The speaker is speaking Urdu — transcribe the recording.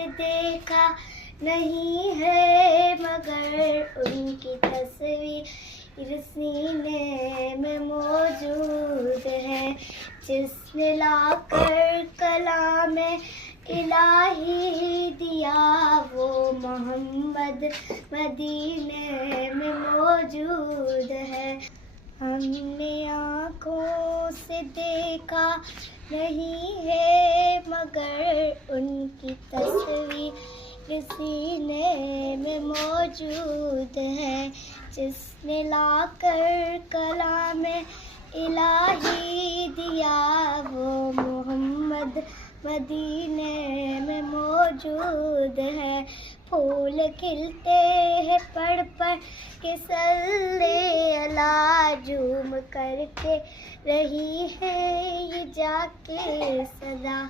سے دیکھا نہیں ہے مگر ان کی تصویر سینے میں موجود ہے. جس نے لا کر کلام الہی دیا وہ محمد مدینے میں موجود ہے. ہم نے آنکھوں سے دیکھا نہیں ہے مگر ان کی تصویر سینے میں موجود ہے. جس نے لا کر کلام الہی دیا وہ محمد مدینے میں موجود ہے. پھول کھلتے ہیں پڑھ پڑھ کے صلی اللہ جھوم کر کے رہی ہے یہ جا کے صدا.